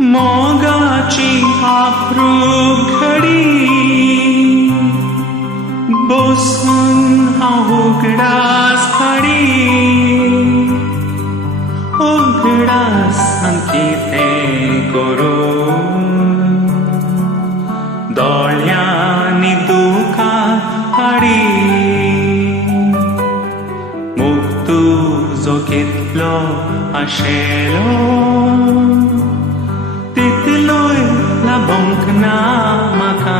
मोगाची अप्रूप घडी बसून हांव उगडास खडी उगडास कितें करूं दोळ्यांनी दुखां हाडी मोग तुजो कितलो आशेलो तितलोय लाबोंक ना म्हाका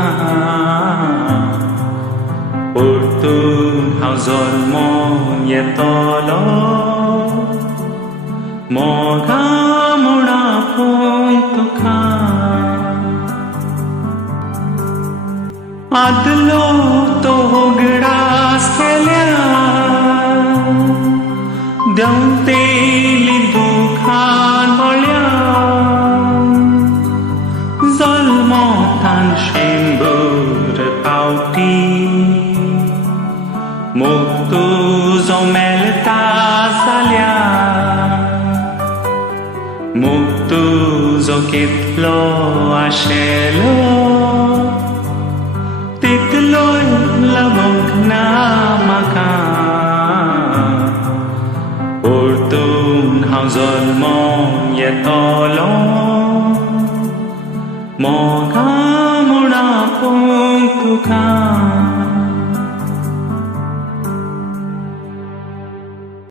परतून हांव जल्मोन येतलो मोगा म्हूण आपोवन तुका आदलो तो उगडास केल्या देंवतेली दुखान दोळ्यां जल्मोतान शेंबूर पावटी मोग तुजो मेलता जाल्यार मोग तुजो कितलो आशेलो तितलोय लाबोंक ना म्हाका परतून हांव जल्मोन येतलो मोगा म्हूण आपोवंक तुका